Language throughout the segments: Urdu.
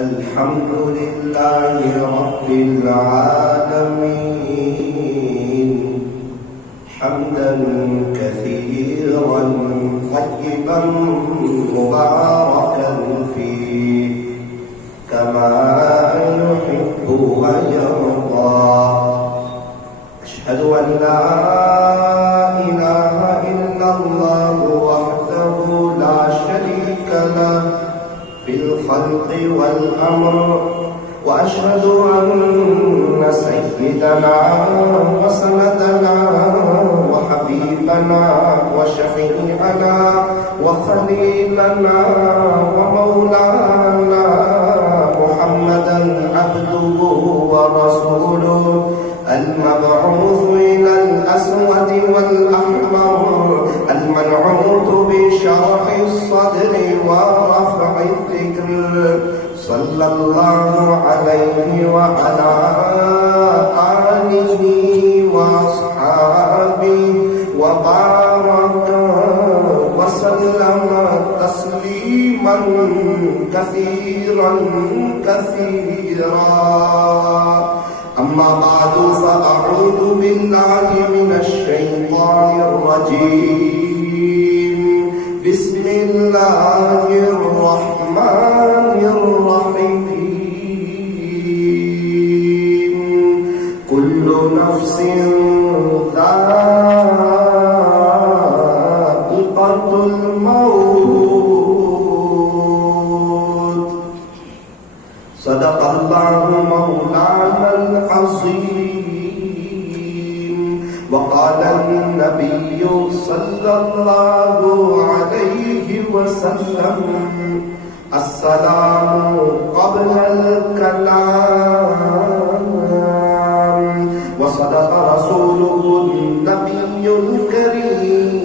الحمد لله رب العالمين حمدا كثيرا طيبا مباركا فيه كما يحب ويرضى. أشهد أن لا إله إلا الله وحده لا شريك له في الخلق والأمر، وأشهد أن سيدنا وسندنا وحبيبنا وشفيعنا وخليلنا ومولانا محمدا عبده ورسوله المبعوث إلى الأسود والأحمر المنعوت بشرح الصدر ورفع الذكر، صلى الله عليه وعلى آله وأصحابه وبارك وسلم تسليما كثيرا كثيرا. أما بعد فأعوذ بالله من الشيطان الرجيم. بسم الله الرحمن الرحيم. كل نفس ذائقة الموت. صدق الله مولانا العظيم. وقال النبي صلى الله عليه وسلم: السلام قبل الكلام. وصدق رسوله النبي الكريم،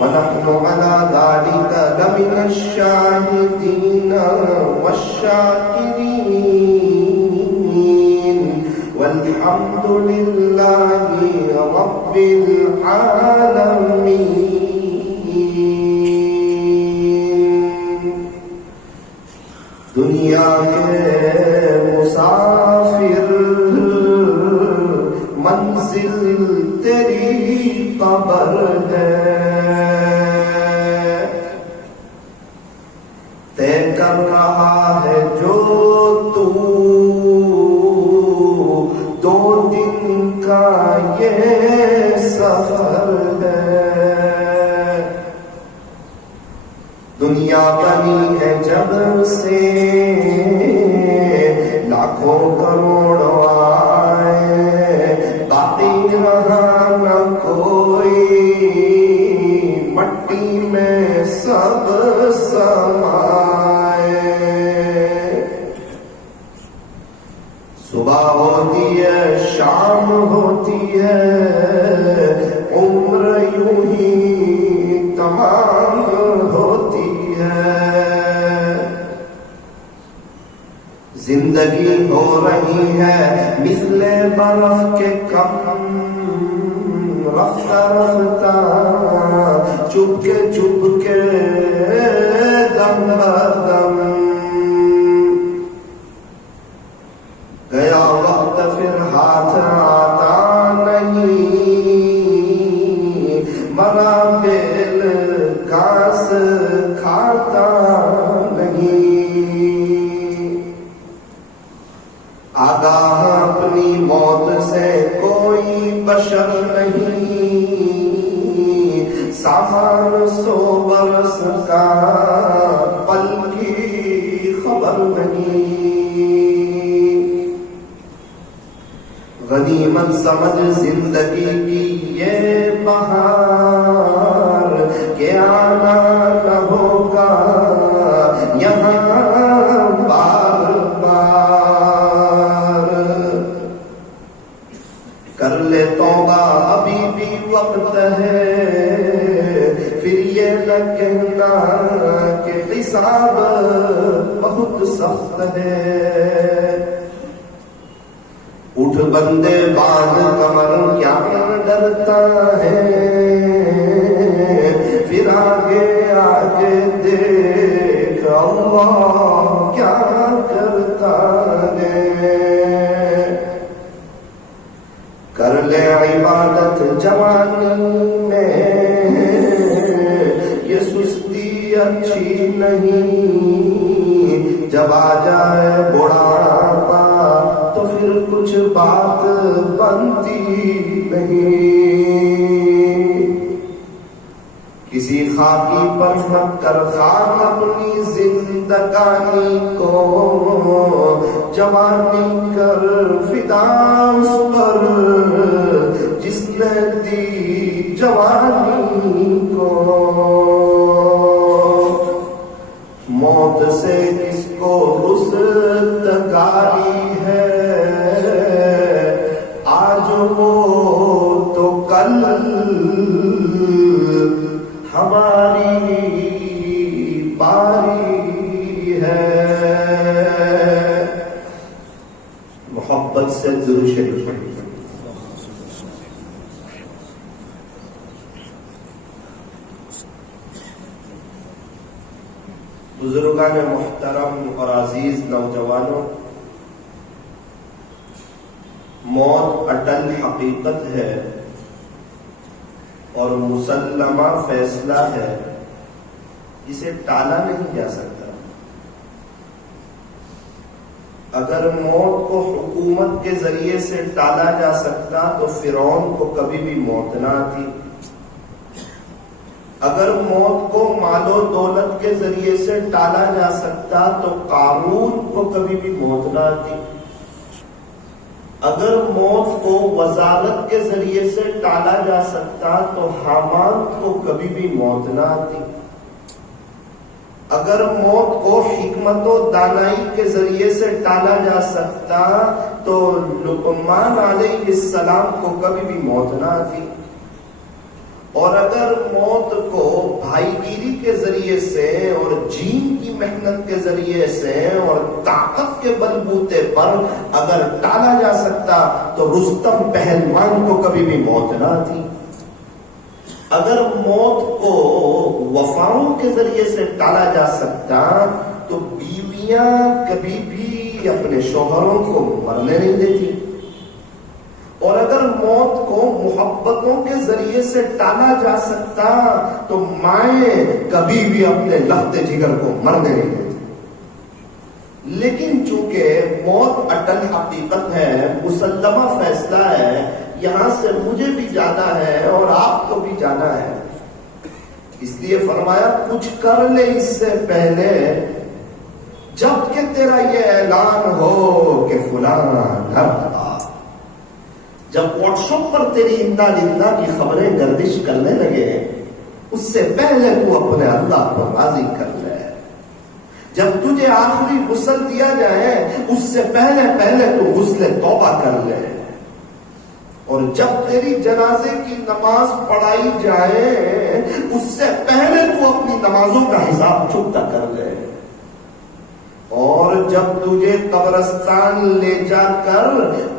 ونحن على ذلك لمن الشاهدين والشاكرين، والحمد لله رب العالمين. دنیا کے مسافر منزل تیری قبر ہے، طے کر رہا ہے جو تو 2 دن کا یہ سفر ہے. دنیا بنی ہے جب سے لاکھوں کروڑوں آئے، باقی رہا نہ کوئی، مٹی میں سب سمائے. صبح ہوتی ہے شام ہوتی ہے، عمر یوں ہی تمام ہوتی ہے. زندگی ہو رہی ہے مثل برف کے کم، رفتہ رفتہ چپ کے دم بدم. گیا وقت پھر ہاتھ آتا نہیں، مرا بیل گھاس کھاتا نہیں. آگاہ اپنی موت سے کوئی بشر نہیں، سامان 100 برس کا پل کی خبر نہیں. غنیمت سمجھ زندگی کی یہ بہار کہ آنا نہ ہوگا یہاں بار بار. کر لے توبہ ابھی بھی وقت ہے، پھر یہ نہ کہنا کہ حساب بہت سخت ہے. اٹھ بندے باندھ کمر کیا ڈرتا ہے، پھر آگے آگے دیکھ اللہ کیا کرتا ہے، کر لے عبادت جوانی میں، یہ سستی اچھی نہیں، جب آ جائے بڑھاپا تو پھر کچھ بات بنتی نہیں۔ کسی خاکی پر مت کر خاک اپنی زندگانی کو، جوانی کر فدا اس پر جس نے دی جوانی کو۔ موت سے کس کو رستگاری ہے، آج وہ تو کل ہماری باری ہے۔ محبت سے درود شریف پڑھیں۔ بزرگان محترم اور عزیز نوجوانوں، موت اٹل حقیقت ہے اور مسلمہ فیصلہ ہے، اسے ٹالا نہیں جا سکتا۔ اگر موت کو حکومت کے ذریعے سے ٹالا جا سکتا تو فرعون کو کبھی بھی موت نہ آتی۔ اگر موت کو مال و دولت کے ذریعے سے ٹالا جا سکتا تو قارون کو کبھی بھی موت نہ آتی۔ اگر موت کو وزارت کے ذریعے سے ٹالا جا سکتا تو حامان کو کبھی بھی موت نہ آتی۔ اگر موت کو حکمت و دانائی کے ذریعے سے ٹالا جا سکتا تو لقمان علیہ السلام کو کبھی بھی موت نہ آتی۔ اور اگر موت کو بھائی گیری کے ذریعے سے اور جین کی محنت کے ذریعے سے اور طاقت کے بلبوتے پر اگر ٹالا جا سکتا تو رستم پہلوان کو کبھی بھی موت نہ آتی۔ اگر موت کو وفاؤں کے ذریعے سے ٹالا جا سکتا تو بیویاں کبھی بھی اپنے شوہروں کو مرنے نہیں دیتی۔ اور اگر موت کو محبتوں کے ذریعے سے ٹالا جا سکتا تو مائیں کبھی بھی اپنے لخت جگر کو مرنے نہیں دیتی۔ لیکن چونکہ موت اٹل حقیقت ہے، مسلمہ فیصلہ ہے، یہاں سے مجھے بھی جانا ہے اور آپ کو بھی جانا ہے، اس لیے فرمایا کچھ کر لے اس سے پہلے جب کہ تیرا یہ اعلان ہو کہ فلاں نہ رہا۔ جب واٹس ایپ پر تیری انا للہ کی خبریں گردش کرنے لگے اس سے پہلے تو اپنے اللہ کو راضی کر لے۔ جب تجھے آخری غسل دیا جائے اس سے پہلے تو غسل توبہ کر لے۔ اور جب تیری جنازے کی نماز پڑھائی جائے اس سے پہلے تو اپنی نمازوں کا حساب چکتا کر لے۔ اور جب تجھے قبرستان لے جا کر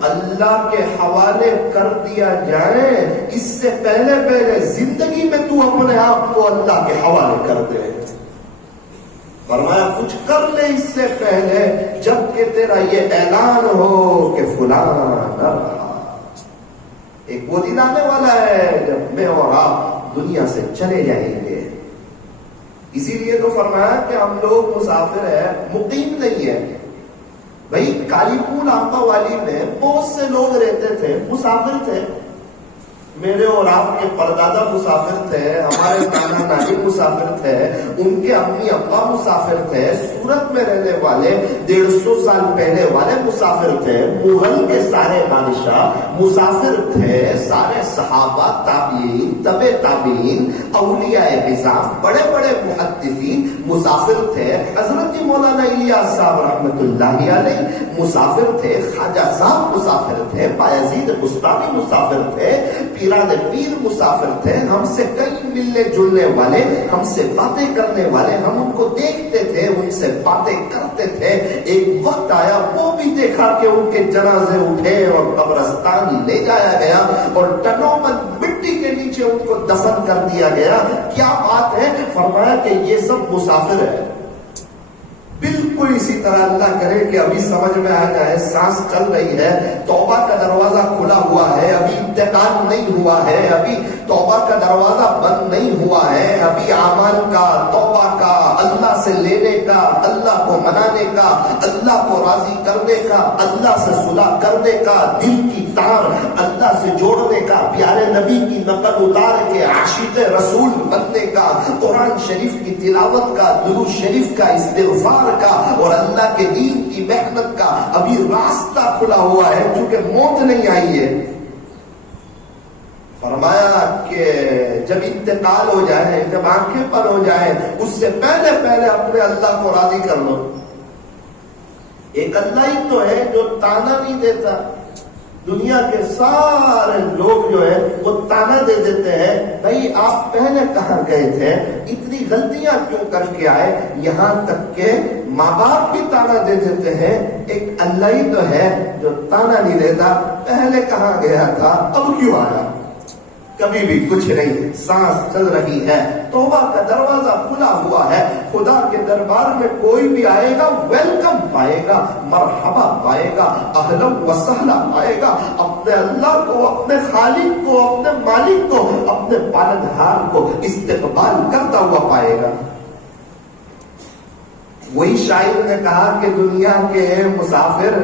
اللہ کے حوالے کر دیا جائے اس سے پہلے زندگی میں تو اپنے آپ کو اللہ کے حوالے کر دے۔ فرمایا کچھ کر لے اس سے پہلے جب کہ تیرا یہ اعلان ہو کہ فلاں نہ رہا۔ ایک وہ دن آنے والا ہے جب میں اور آپ دنیا سے چلے جائیں گے۔ اسی لیے تو فرمایا کہ ہم لوگ مسافر ہیں، مقیم نہیں ہے۔ بھائی کالی پول آمپا والی میں بہت سے لوگ رہتے تھے، مسافر تھے۔ میرے اور آپ کے پردادا مسافر تھے، ہمارے نانا نانی مسافر تھے، ان کے امی ابا مسافر تھے، سورت میں رہنے والے 150 سال پہلے والے مسافر تھے، مغل کے سارے بادشاہ مسافر تھے، سارے صحابہ، تابعین، تبع تابعین، اولیاء نظام، بڑے بڑے محدثین مسافر تھے۔ حضرت مولانا الیاس صاحب رحمت اللہ علیہ مسافر تھے، خواجہ صاحب مسافر تھے، بایزید بستانی مسافر تھے، پیران پیر مسافر تھے، ہم سے کئی ملنے جلنے والے، ہم سے باتیں کرنے والے، ہم ان کو دیکھتے تھے، ان سے باتیں کرتے تھے۔ ایک وقت آیا وہ بھی دیکھا کہ ان کے جنازے اٹھے اور قبرستان لے جایا گیا اور ٹنوں میں مٹی کے نیچے ان کو دفن کر دیا گیا۔ کیا بات ہے؟ فرمایا کہ یہ سب مسافر ہے، بالکل اسی طرح اللہ کرے کہ ابھی سمجھ میں آ جائے، سانس چل رہی ہے، توبہ کا دروازہ کھلا ہوا ہے، ابھی انتقال نہیں ہوا ہے، ابھی توبہ کا دروازہ بند نہیں ہوا ہے، ابھی اعمال کا، توبہ کا، اللہ سے لینے کا، اللہ کو منانے کا، اللہ کو راضی کرنے کا، اللہ سے صلح کرنے کا، دل کی تار اللہ سے جوڑنے کا، پیارے نبی کی نقل اتار کے عاشق رسول بننے کا، قرآن شریف کی تلاوت کا، درود شریف کا، استغفار کا اور اللہ کے دین کی محنت کا ابھی راستہ کھلا ہوا ہے، چونکہ موت نہیں آئی ہے۔ فرمایا کہ جب انتقال ہو جائے، جب آنکھیں پر ہو جائے، اس سے پہلے پہلے اپنے اللہ کو راضی کر لو۔ ایک اللہ ہی تو ہے جو تانا نہیں دیتا۔ دنیا کے سارے لوگ جو ہے وہ تانا دے دیتے ہیں، بھائی آپ پہلے کہاں گئے تھے، اتنی غلطیاں کیوں کر کے آئے، یہاں تک کہ ماں باپ بھی تانا دے دیتے ہیں۔ ایک اللہ ہی تو ہے جو تانا نہیں دیتا، پہلے کہاں گیا تھا، اب کیوں آیا، کبھی بھی کچھ نہیں، سانس چل رہی ہے، توبہ کا دروازہ کھلا ہوا ہے، خدا کے دربار میں کوئی بھی آئے گا ویلکم پائے گا، مرحبا پائے گا، اہلا و سہلا پائے گا، اپنے اللہ کو، اپنے خالق کو، اپنے مالک کو، اپنے پالنہار کو استقبال کرتا ہوا پائے گا۔ وہی شاعر نے کہا کہ دنیا کے مسافر،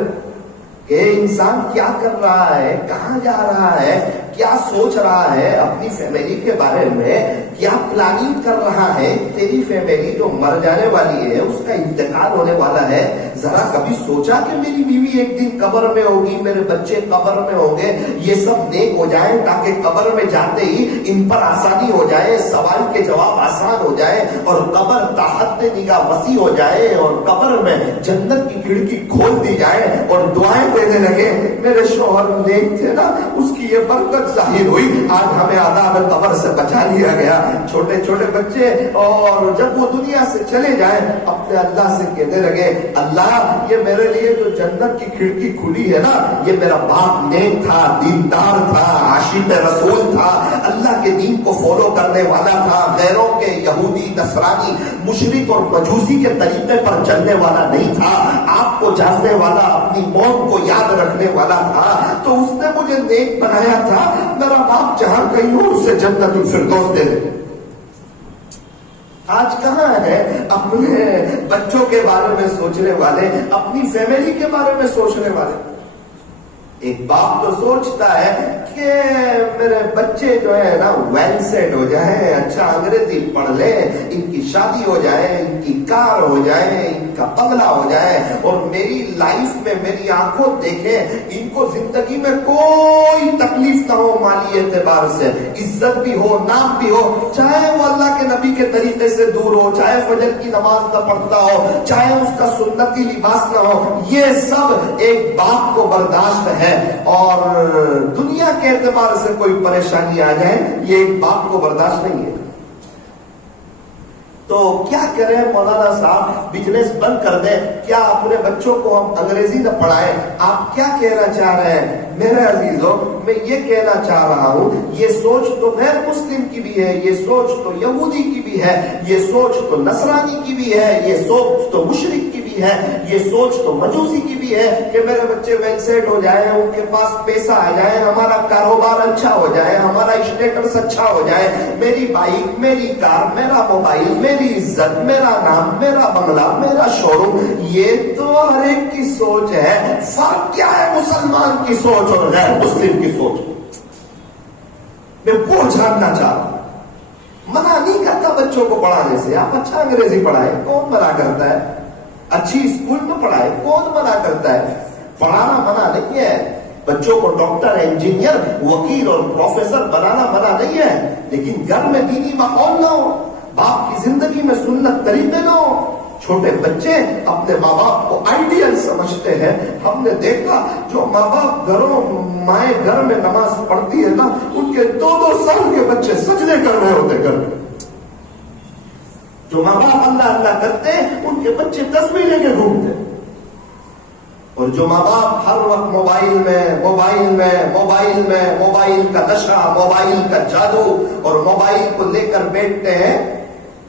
کہ انسان کیا کر رہا ہے، کہاں جا رہا ہے، کیا سوچ رہا ہے اپنی فیملی کے بارے میں، کیا پلاننگ کر رہا ہے، تیری فیملی جو مر جانے والی ہے، اس کا انتقال ہونے والا ہے، ذرا کبھی سوچا کہ میری بیوی ایک دن قبر میں ہوگی، میرے بچے قبر میں ہوں گے، یہ سب نیک ہو جائیں تاکہ قبر میں جاتے ہی ان پر آسانی ہو جائے، سوال کے جواب آسان ہو جائے اور قبر تاحت نگاہ وسیع ہو جائے اور قبر میں جنت کی کھڑکی کھول دی جائے اور دعائیں دینے لگے، میرے شوہر نیک تھے نا، اس کی یہ برکت ظاہر ہوئی، آج ہمیں عذاب قبر سے بچا لیا گیا۔ چھوٹے چھوٹے بچے اور جب وہ دنیا سے چلے جائیں اپنے اللہ سے کہنے لگے، اللہ یہ میرے لیے جو جنت کی کھڑکی کھلی ہے نا، یہ میرا باپ نیک تھا، دیندار تھا، عاشق رسول تھا، اللہ کے دین کو فالو کرنے والا تھا، غیروں کے یہودی، نصرانی، مشرک اور مجوسی کے طریقے پر چلنے والا نہیں تھا، آپ کو جاننے والا، اپنی موت کو یاد رکھنے والا تھا، تو اس نے مجھے نیک بنایا تھا، میرا باپ جہاں کہیں ہو اسے جنت الفردوس دے دے۔ آج کہاں ہے اپنے بچوں کے بارے میں سوچنے والے، اپنی فیملی کے بارے میں سوچنے والے؟ ایک باپ تو سوچتا ہے کہ میرے بچے جو ہے نا ویل سیٹ ہو جائیں، اچھا انگریزی پڑھ لے، ان کی شادی ہو جائے، ان کی کار ہو جائے، ان کا بنگلہ ہو جائے اور میری لائف میں میری آنکھوں دیکھیں، ان کو زندگی میں کوئی تکلیف نہ ہو، مالی اعتبار سے عزت بھی ہو، نام بھی ہو، چاہے وہ اللہ کے نبی کے طریقے سے دور ہو، چاہے فجر کی نماز نہ پڑھتا ہو، چاہے اس کا سنتی لباس نہ ہو، یہ سب ایک باپ کو برداشت ہے، اور دنیا کے اعتبار سے کوئی پریشانی آ جائے یہ ایک باپ کو برداشت نہیں ہے۔ تو کیا کریں مولانا صاحب، بزنس بند کر دیں کیا، اپنے بچوں کو ہم انگریزی نہ پڑھائیں؟ آپ کیا کہنا چاہ رہے ہیں؟ میرے عزیزوں، میں یہ کہنا چاہ رہا ہوں، یہ سوچ تو غیر مسلم کی بھی ہے، یہ سوچ تو یہودی کی بھی ہے، یہ سوچ تو نصرانی کی بھی ہے، یہ سوچ تو مشرک کی بھی ہے، یہ سوچ تو مجوسی کی بھی ہے کہ میرے بچے ویل سیٹ ہو جائیں، ان کے پاس پیسہ آ جائے، ہمارا کاروبار اچھا ہو جائے، ہمارا اسٹیٹس اچھا ہو جائے، میری بائک، میری کار، میرا موبائل، میری عزت، میرا نام، میرا بنگلہ، میرا شو روم۔ یہ تو ہر ایک کی سوچ ہے، فرق کیا ہے مسلمان کی سوچ اور غیر مسلم کی سوچ؟ میں وہ جاننا چاہ رہا ہوں۔ منع نہیں کرتا بچوں کو پڑھانے سے، آپ اچھا انگریزی پڑھائیں، کون منع کرتا ہے؟ اچھی اسکول میں پڑھائے، کون منع کرتا ہے؟ پڑھانا منع نہیں ہے، بچوں کو ڈاکٹر، انجینئر، وکیل اور پروفیسر بنانا منع نہیں ہے، لیکن گھر میں دینی ماحول نہ ہو، باپ کی زندگی میں سنت طریقے نہ ہو۔ چھوٹے بچے اپنے ماں باپ کو آئیڈیل سمجھتے ہیں، ہم نے دیکھا جو ماں باپ مائیں گھر میں نماز پڑھتی ہے نا، ان کے 2-2 سال کے بچے سجدے کر رہے ہوتے گھر میں۔ جو ماں باپ اللہ اللہ کرتے ان کے بچے تسبیح لے کے گھومتے، اور جو ماں باپ ہر وقت موبائل میں موبائل کا نشہ، موبائل کا جادو اور موبائل کو لے کر بیٹھتے ہیں،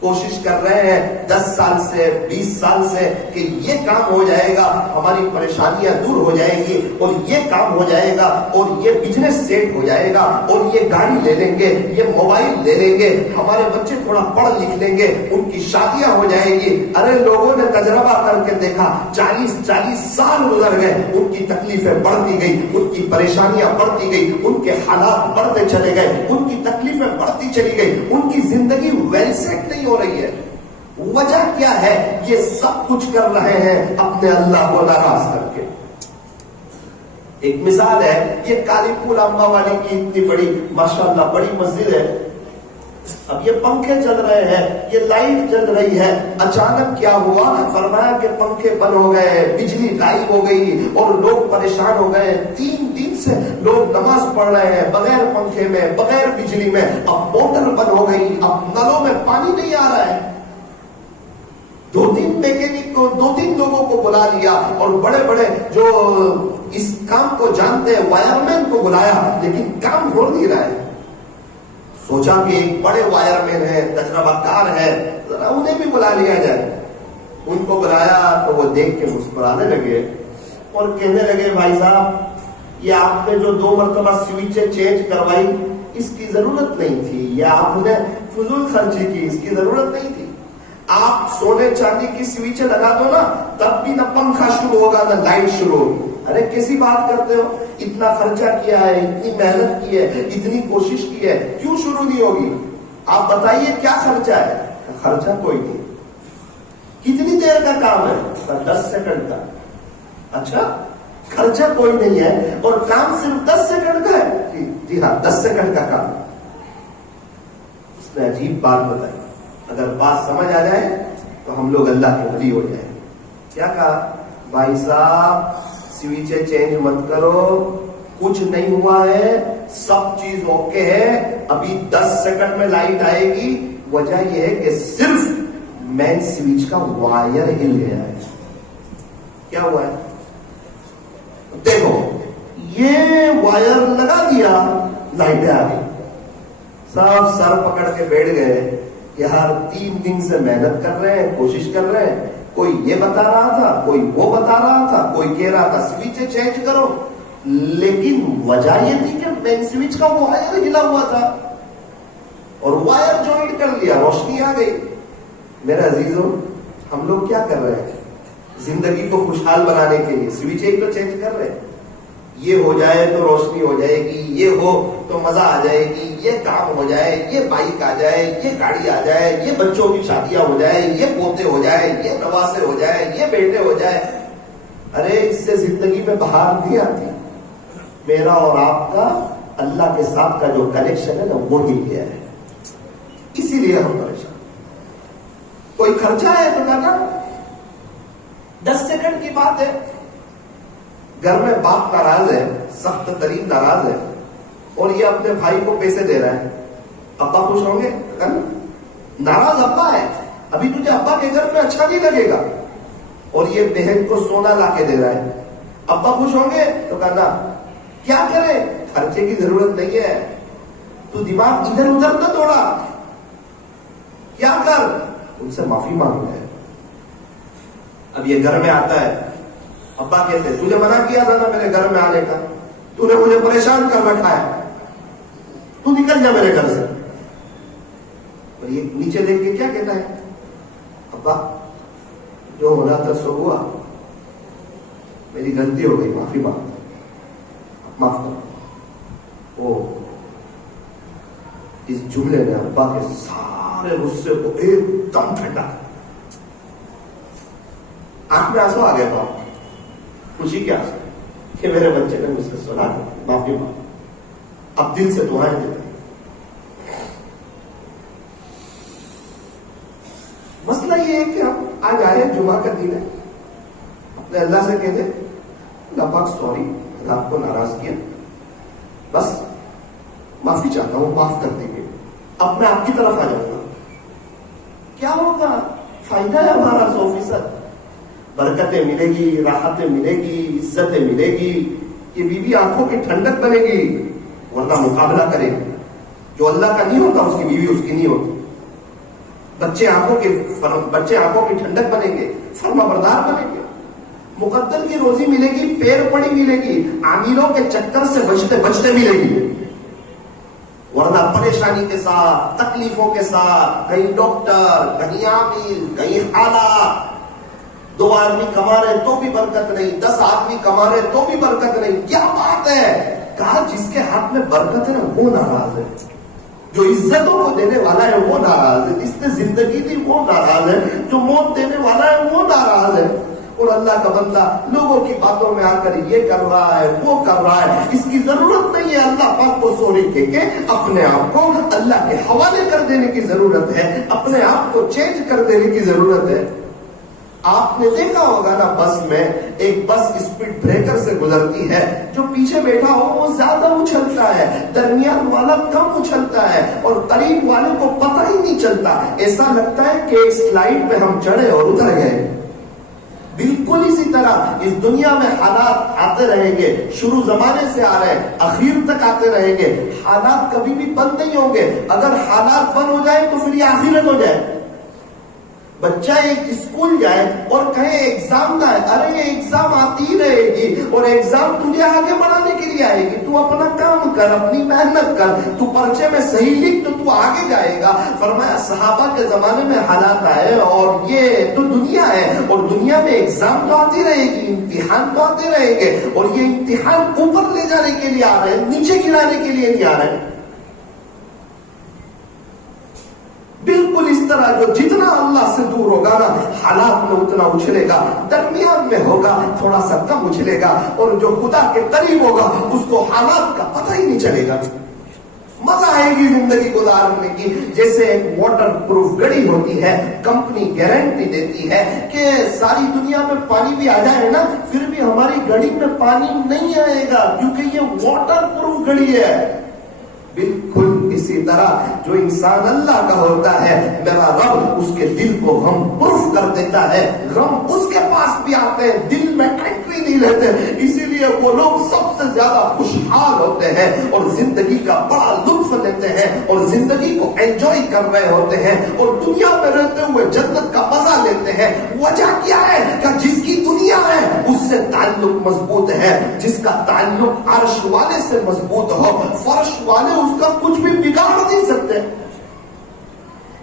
کوشش کر رہے ہیں 10 سال سے 20 سال سے کہ یہ کام ہو جائے گا، ہماری پریشانیاں دور ہو جائے گی، اور یہ کام ہو جائے گا، اور یہ بزنس سیٹ ہو جائے گا، اور یہ گاڑی لے لیں گے، یہ موبائل لے لیں گے، ہمارے بچے تھوڑا پڑھ لکھ لیں گے، ان کی شادیاں ہو جائیں گی۔ ارے لوگوں نے تجربہ کر کے دیکھا، 40 سال گزر گئے، ان کی تکلیفیں بڑھتی گئی، ان کی پریشانیاں بڑھتی گئی، ان کے حالات بڑھتے چلے گئے، ان کی تکلیفیں بڑھتی چلی گئی، ان کی زندگی ویل سیٹ نہیں ہو رہی ہے۔ وجہ کیا ہے؟ یہ سب کچھ کر رہے ہیں اپنے اللہ کو ناراض کر کے۔ ایک مثال ہے، یہ کالی پور امبا والی کی اتنی بڑی ماشاءاللہ بڑی مسجد ہے، اب یہ پنکھے چل رہے ہیں، یہ لائٹ چل رہی ہے، اچانک کیا ہوا؟ فرمایا کہ پنکھے بند ہو گئے، بجلی غائب ہو گئی، اور لوگ پریشان ہو گئے۔ 3 دن سے لوگ نماز پڑھ رہے ہیں بغیر پنکھے میں، بغیر بجلی میں، اب موٹر بند ہو گئی، اب نلوں میں پانی نہیں آ رہا ہے۔ 2-3 میکینک کو 2-3 لوگوں کو بلا لیا، اور بڑے بڑے جو اس کام کو جانتے ہیں وائر مین کو بلایا، لیکن کام ہو نہیں رہا ہے۔ سوچا کہ ایک بڑے وائر مین ہے، تجربہ کار ہے، ذرا انہیں بھی بلا لیا جائے۔ ان کو بلایا تو وہ دیکھ کے مسکرانے لگے اور کہنے لگے، بھائی صاحب یہ آپ نے جو 2 مرتبہ سوئچیں چینج کروائی اس کی ضرورت نہیں تھی، یہ آپ نے فضول خرچی کی، اس کی ضرورت نہیں تھی۔ آپ سونے چاندی کی سوئچیں لگا دو نا، تب بھی نہ پنکھا شروع ہوگا نہ لائٹ شروع ہوگی۔ ارے کیسی بات کرتے ہو؟ اتنا خرچہ کیا ہے، اتنی محنت کی ہے، اتنی کوشش کی ہے، کیوں شروع نہیں ہوگی؟ آپ بتائیے کیا خرچہ ہے؟ خرچہ کوئی نہیں۔ کتنی دیر کا کام ہے؟ 10 سیکنڈ کا۔ اچھا، خرچہ کوئی نہیں ہے اور کام صرف 10 سیکنڈ کا ہے؟ جی ہاں، 10 سیکنڈ کا کام۔ اس نے عجیب بات بتائی، اگر بات سمجھ آ جائے تو ہم لوگ اللہ کے ولی ہو جائیں۔ کیا کہا؟ بھائی صاحب سوئچیں چینج مت کرو، کچھ نہیں ہوا ہے، سب چیز اوکے ہے، ابھی 10 سیکنڈ میں لائٹ آئے گی۔ وجہ یہ ہے کہ صرف مین سوئچ کا وائر ہل گیا ہے۔ کیا ہوا ہے؟ دیکھو، یہ وائر لگا دیا، لائٹیں آ گئی۔ سب سر پکڑ کے بیٹھ گئے، یار 3 دن سے محنت کر رہے ہیں، کوشش کر رہے ہیں، کوئی یہ بتا رہا تھا، کوئی وہ بتا رہا تھا، کوئی کہہ رہا تھا سوئچیں چینج کرو، لیکن وجہ یہ تھی کہ مین سوئچ کا وائر ہلا ہوا تھا، اور وائر جوائنٹ کر لیا، روشنی آ گئی۔ میرے عزیزوں، ہم لوگ کیا کر رہے ہیں؟ زندگی کو خوشحال بنانے کے لیے سوئچ ایک تو چینج کر رہے ہیں، یہ ہو جائے تو روشنی ہو جائے گی، یہ ہو تو مزہ آ جائے گی، یہ کام ہو جائے، یہ بائک آ جائے، یہ گاڑی آ جائے، یہ بچوں کی شادیاں ہو جائے، یہ پوتے ہو جائے، یہ نواسے ہو جائے، یہ بیٹے ہو جائے۔ ارے اس سے زندگی میں بہار نہیں آتی۔ میرا اور آپ کا اللہ کے ساتھ کا جو کنیکشن ہے نا، وہ ہل گیا ہے، اسی لیے ہم پریشان۔ کوئی خرچہ ہے تو کہنا 10 سیکنڈ کی بات ہے۔ گھر میں باپ ناراض ہے، سخت ترین ناراض ہے، اور یہ اپنے بھائی کو پیسے دے رہا ہے، ابا خوش ہوں گے؟ ناراض ابا ہے، ابھی تجھے ابا کے گھر میں اچھا نہیں لگے گا، اور یہ بہن کو سونا لا کے دے رہا ہے، ابا خوش ہوں گے؟ تو کہنا کیا کرے، خرچے کی ضرورت نہیں ہے، تو دماغ ادھر ادھر نہ دوڑا، کیا کر، ان سے معافی مانگ رہے۔ اب یہ گھر میں آتا ہے، ابا کہتے تجھے منع کیا تھا نا میرے گھر میں آنے کا، تو نے مجھے پریشان کر رکھا ہے، تو نکل جا میرے گھر سے۔ اور یہ نیچے دیکھ کے کیا کہتا ہے؟ ابا جو ہونا تھا سو ہوا، میری غلطی ہو گئی، معافی معاف کرو۔ وہ اس جملے نے ابا کے سارے غصے کو ایک دم ٹھنڈا، آنکھ میں آنسو آ گئے باپ، خوشی کے آنسو کہ میرے بچے نے مجھ سے سنا دیا، معافی مانگ، اب دل سے دعائیں دیتے۔ مسئلہ یہ ہے کہ ہم آج آئے جمعہ کا دن ہے، اپنے اللہ سے کہتے اللہ پاک سوری، میں آپ کو ناراض کیا، بس معافی چاہتا ہوں، معاف کر دیجیے، اب میں آپ کی طرف آ جاؤں گا۔ کیا ہوگا؟ فائدہ ہے ہمارا 100%، برکتیں ملے گی، راحتیں ملے گی، عزتیں ملے گی، یہ بیوی آنکھوں کی ٹھنڈک بنے گی، ورنہ مقابلہ کرے گی۔ جو اللہ کا نہیں ہوتا اس کی بیوی اس کی نہیں ہوتی۔ بچے آنکھوں کی ٹھنڈک بنیں گے، فرما بردار بنیں گے، مقدر کی روزی ملے گی، پیر پڑی ملے گی، عاملوں کے چکر سے بچتے بچتے ملے گی، ورنہ پریشانی کے ساتھ، تکلیفوں کے ساتھ، کہیں ڈاکٹر، کہیں عامل، کہیں حالات، 2 آدمی کما رہے تو بھی برکت نہیں، 10 آدمی کما رہے تو بھی برکت نہیں. کیا بات ہے؟ کہا جس کے ہاتھ میں برکت ہے نا وہ ناراض ہے، جو عزتوں کو دینے والا ہے وہ ناراض ہے، جس نے زندگی دی وہ ناراض ہے، جو موت دینے والا ہے وہ ناراض ہے. اور اللہ کا بندہ لوگوں کی باتوں میں آ کر یہ کر رہا ہے وہ کر رہا ہے، اس کی ضرورت نہیں ہے. اللہ پاک کو سوری دے کے اپنے آپ کو اللہ کے حوالے کر دینے کی ضرورت ہے، اپنے آپ کو چینج کر دینے کی ضرورت ہے. آپ نے دیکھا ہوگا نا بس میں، ایک بس اسپیڈ بریکر سے گزرتی ہے، جو پیچھے بیٹھا ہو وہ زیادہ اچھلتا ہے، درمیان والا کم اچھلتا ہے، اور قریب والے کو پتہ ہی نہیں چلتا، ایسا لگتا ہے کہ ایک سلائیڈ پہ ہم چڑھے اور اتر گئے. بالکل اسی طرح اس دنیا میں حالات آتے رہیں گے، شروع زمانے سے آ رہے ہیں، اخیر تک آتے رہیں گے. حالات کبھی بھی بند نہیں ہوں گے. اگر حالات بند ہو جائے تو پھر یہ آخرت ہو جائے. بچہ ایک اسکول جائے اور کہے ایگزام نہ ہے، ارے یہ ایگزام آتی ہی رہے گی، اور ایگزام تجھے آگے بڑھانے کے لیے آئے گی. تو اپنا کام کر، اپنی محنت کر، تو پرچے میں صحیح لکھ تو آگے جائے گا. فرمایا صحابہ کے زمانے میں حالات آئے اور یہ تو دنیا ہے، اور دنیا میں ایگزام تو آتی رہے گی، امتحان تو آتے رہیں گے، اور یہ امتحان اوپر لے جانے کے لیے آ رہے ہیں، نیچے گرانے کے لیے نہیں آ رہے ہیں. بالکل اس طرح جو جتنا اللہ سے دور ہوگا نا حالات میں اتنا اچھلے گا، درمیان میں ہوگا تھوڑا سا کم اچھلے گا، اور جو خدا کے قریب ہوگا اس کو حالات کا پتہ ہی نہیں چلے گا. مزہ آئے گی زندگی گزارنے کی. جیسے ایک واٹر پروف گڑی ہوتی ہے، کمپنی گارنٹی دیتی ہے کہ ساری دنیا میں پانی بھی آ جائے نا پھر بھی ہماری گڑی میں پانی نہیں آئے گا کیونکہ یہ واٹر پروف گڑی ہے. بالکل اسی طرح جو انسان اللہ کا ہوتا ہے، میرا رب اس کے دل کو غم پرف کر دیتا ہے. غم اس کے پاس بھی آتے ہیں، دل میں انٹری نہیں لیتے، اسی لیے وہ لوگ سب سے زیادہ خوشحال ہوتے ہیں اور زندگی کا بڑا لطف لیتے ہیں اور زندگی کو انجوائے کر رہے ہوتے ہیں اور دنیا میں رہتے ہوئے جنت کا مزہ لیتے ہیں. وجہ کیا ہے؟ کہ جس کی دنیا ہے اس سے تعلق مضبوط ہے، جس کا تعلق عرش والے سے مضبوط ہو، فرش والے اس کا کچھ بھی بگاڑ نہیں سکتے.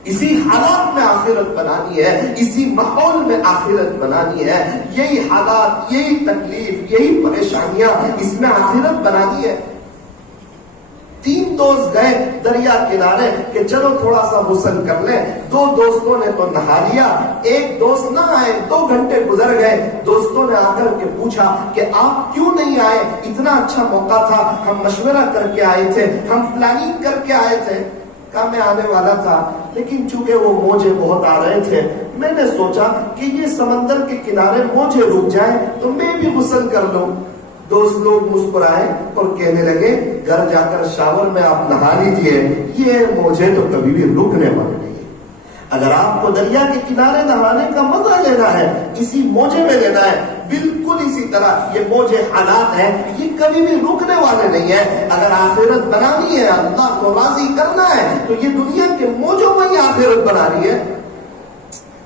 اسی حالات میں آخرت بنانی ہے، اسی ماحول میں آخرت بنانی ہے. یہی حالات، یہی تکلیف، یہی پریشانیاں، اس میں آخرت بنانی ہے. 3 دوست گئے دریا کنارے کہ چلو تھوڑا سا غسل کر لیں. 2 دوستوں نے تو نہا لیا، ایک دوست نہ آئے. 2 گھنٹے گزر گئے. دوستوں نے آ کر کے پوچھا کہ آپ کیوں نہیں آئے؟ اتنا اچھا موقع تھا، ہم مشورہ کر کے آئے تھے، ہم پلاننگ کر کے آئے تھے. کہا میں آنے والا تھا لیکن چونکہ وہ موجے بہت آ رہے تھے میں نے سوچا کہ یہ سمندر کے کنارے موجے رک جائیں تو میں بھی غسل کر لوں. دوست لوگ مسکرائے اور کہنے لگے گھر جا کر شاور میں آپ نہا لیجئے، یہ موجے تو کبھی بھی رکنے والے نہیں. اگر آپ کو دریا کے کنارے نہانے کا مزہ لینا ہے، اسی موجے میں لینا ہے. بالکل اسی طرح یہ موجے حالات ہیں، یہ کبھی بھی رکنے والے نہیں ہیں. اگر آخرت بنانی ہے، اللہ کو راضی کرنا ہے، تو یہ دنیا کے موجوں میں ہی آخرت بنانی ہے.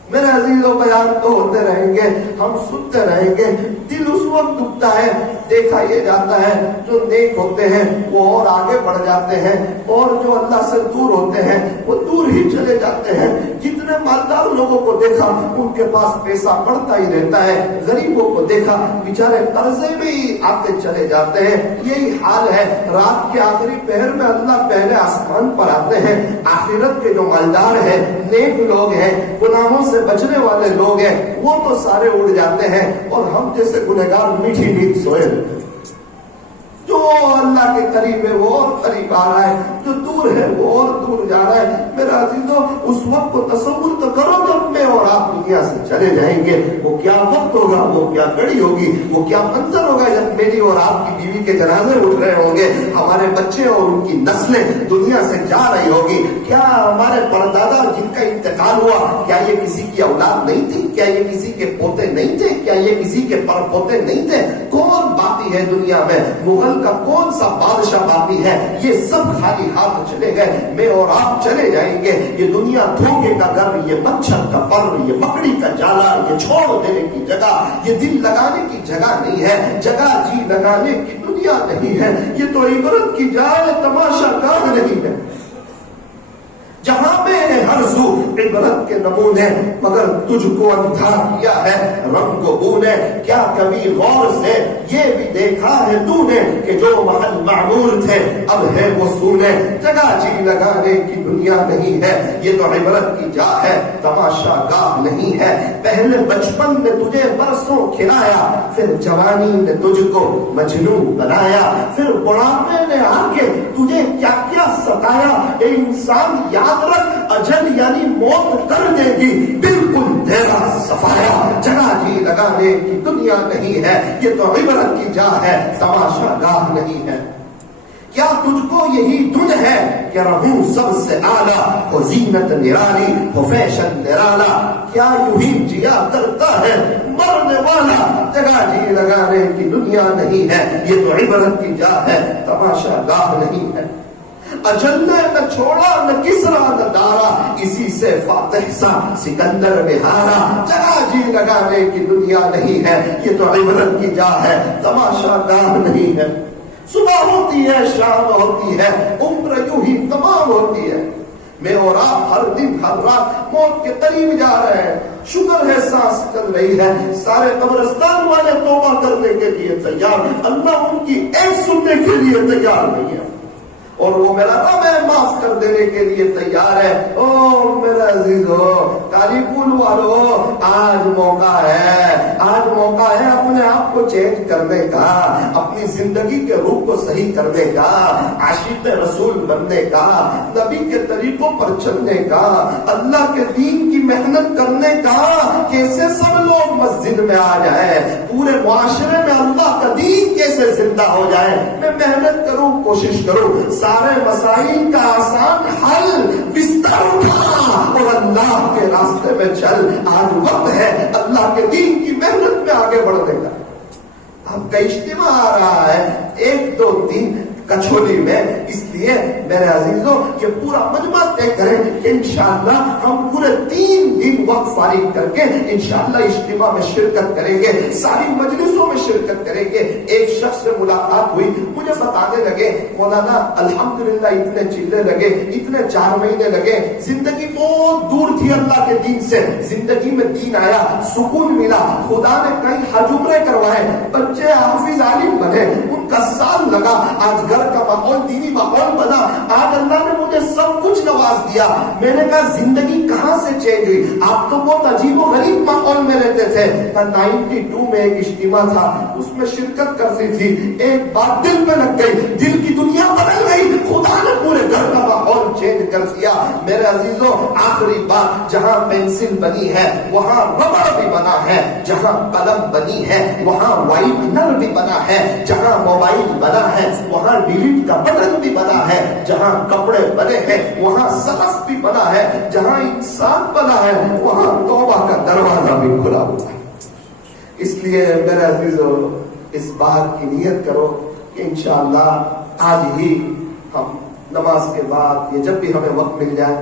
میرے عزیزوں بیان تو ہوتے رہیں گے، ہم سنتے رہیں گے. دل اس وقت دکھتا ہے، دیکھا یہ جاتا ہے جو نیک ہوتے ہیں وہ اور آگے بڑھ جاتے ہیں اور جو اللہ سے دور ہوتے ہیں وہ دور ہی چلے جاتے ہیں. جتنے مالدار لوگوں کو دیکھا ان کے پاس پیسہ بڑھتا ہی رہتا ہے، غریبوں کو دیکھا بیچارے قرضے میں ہی آتے چلے جاتے ہیں. یہی حال ہے. رات کے آخری پہر میں اللہ پہلے آسمان پر آتے ہیں. آخرت کے جو مالدار ہیں، نیک لوگ ہیں، گناہوں سے بچنے والے لوگ ہیں، وہ تو سارے اڑ جاتے ہیں اور ہم جیسے گنہگار میٹھی نیند سوئے. جو اللہ کے قریب ہے وہ اور قریب آ رہا ہے، جو دور ہے وہ اور دور جا رہا ہے. میرا عزیزو اس وقت کو تصور تو کرو جب میں اور آپ دنیا سے چلے جائیں گے. وہ کیا وقت ہوگا، وہ کیا گھڑی ہوگی، وہ کیا منظر ہوگا جب میری اور آپ کی بیوی کے جنازے اٹھ رہے ہوں گے، ہمارے بچے اور ان کی نسلیں دنیا سے جا رہی ہوگی. کیا ہمارے پردادا جن کا انتقال ہوا کیا یہ کسی کی اولاد نہیں تھی؟ کیا یہ کسی کے پوتے نہیں تھے؟ کیا یہ کسی کے پر پوتے نہیں تھے؟ کون کون باقی ہے دنیا میں، مغل کا کون سا بادشاہ باقی ہے، یہ سب خالی ہاتھ چلے گئے، میں اور آپ چلے جائیں گے۔ یہ دنیا دھوکے کا گھر، یہ مچھر کا پر، یہ مکڑی کا جالا، یہ چھوڑ دینے کی جگہ، یہ دل لگانے کی جگہ نہیں ہے، جگہ جی لگانے کی دنیا نہیں ہے، یہ تو عبرت کی جائے تماشا گاہ نہیں ہے، جہاں میں ہے ہر سو عبرت کے نمونے، مگر تجھ کو اندھا کیا ہے رنگ و بو نے۔ کیا کبھی غور سے یہ بھی دیکھا ہے تو نے کہ جو محل معمور تھے اب ہے وہ سونے، جگہ جی لگانے کی دنیا نہیں ہے، یہ تو عبرت کی جا ہے تماشا گاہ نہیں ہے۔ پہلے بچپن نے تجھے برسوں کھلایا، پھر جوانی نے تجھ کو مجنون بنایا، پھر بڑھاپے نے آ کے تجھے کیا کیا ستایا۔ اے انسان یاد رکھ، اجل یعنی موت کر دے گی بالکل تیرا صفایا، جگہ جی لگانے کی دنیا نہیں ہے، یہ تو عبرت کی جا ہے تماشا گاہ نہیں ہے۔ کیا تجھ کو یہی دن ہے کہ رہوں سب سے اعلیٰ، ہو زینت نرالی، ہو فیشن نرالا، کیا یوں ہی جیا کرتا ہے مرنے والا، جگہ جی لگانے کی دنیا نہیں ہے، یہ تو عبرت کی جا ہے تماشا گاہ نہیں ہے۔ اجل نے نہ چھوڑا نہ کسرا نہ دارا، اسی سے فاتح سا سکندر میں ہارا، جگہ جی لگانے کی دنیا نہیں ہے، یہ تو عبرت کی جا ہے تماشا گاہ نہیں ہے۔ صبح ہوتی ہے شام ہوتی ہے، عمر یوں ہی تمام ہوتی ہے، میں اور آپ ہر دن ہر رات موت کے قریب جا رہے ہیں، شکر ہے سانس چل رہی ہے، سارے قبرستان والے توبہ کرنے کے لیے تیار، اللہ ان کی ایک سننے کے لیے تیار نہیں ہے، اور وہ میرا رب ہے معاف کر دینے کے لیے تیار ہے۔ او میرا عزیزو، کالی پول والو، آج موقع ہے، آج موقع ہے اپنے آپ کو چینج کرنے کا، اپنی زندگی کے روح کو صحیح کرنے کا، عاشق رسول بننے کا، نبی کے طریقوں پر چلنے کا، اللہ کے دین کی محنت کرنے کا۔ کیسے سب لوگ مسجد میں آ جائے، پورے معاشرے میں اللہ کا دین کیسے زندہ ہو جائے، میں محنت کروں، کوشش کروں، سارے مسائل کا آسان حل بستر اٹھا اور اللہ کے راستے میں چل۔ آج وقت ہے اللہ کے دین کی محنت میں آگے بڑھنے کا۔ آپ کا اجتماع آ رہا ہے 1 2 3 کچھولی میں، اس لیے میرے عزیزوں یہ پورا مجمع طے کریں کہ انشاءاللہ ہم پورے 3 دن وقت فارغ کر کے انشاءاللہ اجتماع میں شرکت کریں گے، ساری مجلسوں میں شرکت کریں گے۔ ایک شخص سے ملاقات ہوئی، مجھے بتانے لگے مولانا الحمدللہ اتنے چلے لگے، اتنے 4 مہینے لگے، زندگی بہت دور تھی اللہ کے دین سے، زندگی میں دین آیا، سکون ملا، خدا نے کئی حج عمرے کروائے، بچے حافظ عالم بنے، ان کا سال لگا، آج گھر کا ماحول دینی ماحول بنا، آج اللہ نے مجھے سب کچھ نواز دیا۔ میں نے کہا زندگی کہاں سے چینج ہوئی؟ آپ تو بہت عجیب و غریب ماحول میں رہتے تھے۔ 92 میں ایک اجتماع تھا، اس میں شرکت کرتی تھی، ایک بات دل پہ لگ گئی، دل کی دنیا بدل گئی، خدا نے پورے گھر کا ماحول چینج کر دیا۔ میرے عزیزوں آخری بات، جہاں پینسل بنی ہے وہاں ربڑ بھی بنا ہے، جہاں قلم بنی ہے وہاں وائٹنر بھی بنا ہے، جہاں موبائل بنا ہے وہاں ڈیلیٹ کا بٹن بھی بنا ہے، جہاں کپڑے بنے ہیں وہاں سلف بھی بنا ہے، جہاں انسان بنا ہے وہاں توبہ کا دروازہ بھی کھلا ہوا ہے۔ اس لیے میرے عزیزو اس بات کی نیت کرو کہ انشاءاللہ آج ہی ہم نماز کے بعد یا جب بھی ہمیں وقت مل جائے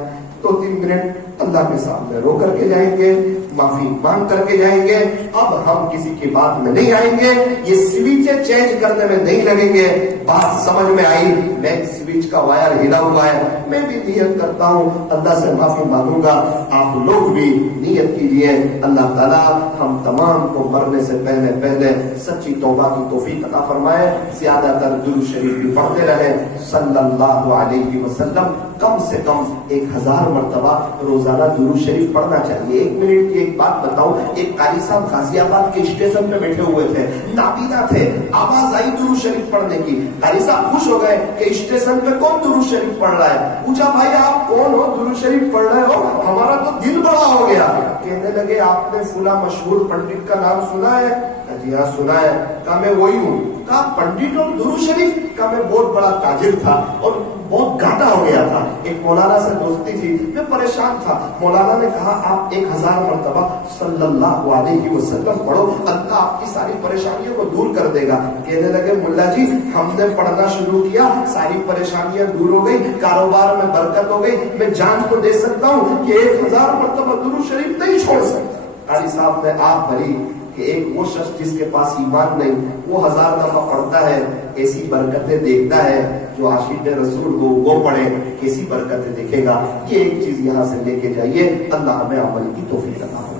2-3 منٹ اللہ کے سامنے رو کر کے جائیں گے، معافی مانگ کر کے جائیں گے۔ اب ہم کسی کی بات میں نہیں آئیں گے، یہ سوئچیں چینج کرنے میں نہیں لگیں گے۔ بات سمجھ میں آئی، مین سوئچ کا وائر ہلا ہوا ہے، میں بھی نیت کرتا ہوں اللہ سے معافی مانگوں گا، آپ لوگ بھی نیت کیجیے۔ اللہ تعالیٰ ہم تمام کو مرنے سے پہلے پہلے سچی توبہ کی توفیق عطا فرمائے، زیادہ تر درود شریف بھی پڑھتے رہے صلی اللہ علیہ وسلم، کم سے کم 1000 مرتبہ روزانہ درود شریف پڑھنا چاہیے۔ 1 منٹ کی ایک بات بتاؤں، ایک قاری صاحب غازی آباد کے اسٹیشن پہ بیٹھے ہوئے تھے، نابینا تھے، آواز آئی درود شریف پڑھنے کی، قاری صاحب خوش ہو گئے کہ اسٹیشن پہ کون درود شریف پڑھ رہا ہے؟ پوچھا بھائی آپ کون ہو، درود شریف پڑھ رہے ہو؟ ہمارا تو دل بڑا ہو گیا۔ کہنے لگے آپ نے فلاں مشہور پنڈت کا نام سنا ہے؟ جی ہاں سنا ہے۔ کہا میں وہی ہوں۔ کہا پنڈت اور درود شریف؟ کہا میں بہت بڑا تاجر تھا اور بہت گھاٹا ہو گیا تھا. ایک مولانا سے دوستی تھی, میں پریشان تھا. مولانا نے کہا آپ 1000 مرتبہ صلی اللہ علیہ وسلم پڑھو, اللہ آپ کی ساری پریشانیوں کو دور کر دے گا. کہنے لگے ملا جی ہم نے پڑھنا شروع کیا, ساری پریشانیاں دور ہو گئی, کاروبار میں برکت ہو گئی, میں جان کو دے سکتا ہوں کہ 1000 مرتبہ درود شریف نہیں چھوڑ سکتا. قاری صاحب نے آپ بھری کہ ایک وہ شخص جس کے پاس ایمان نہیں وہ 1000 دفعہ پڑھتا ہے, ایسی برکتیں دیکھتا ہے. جو عاشق رسول ہو وہ پڑھے, کیسی برکتیں دیکھے گا. یہ ایک چیز یہاں سے لے کے جائیے. اللہ ہمیں عمل کی توفیق عطا فرمائے.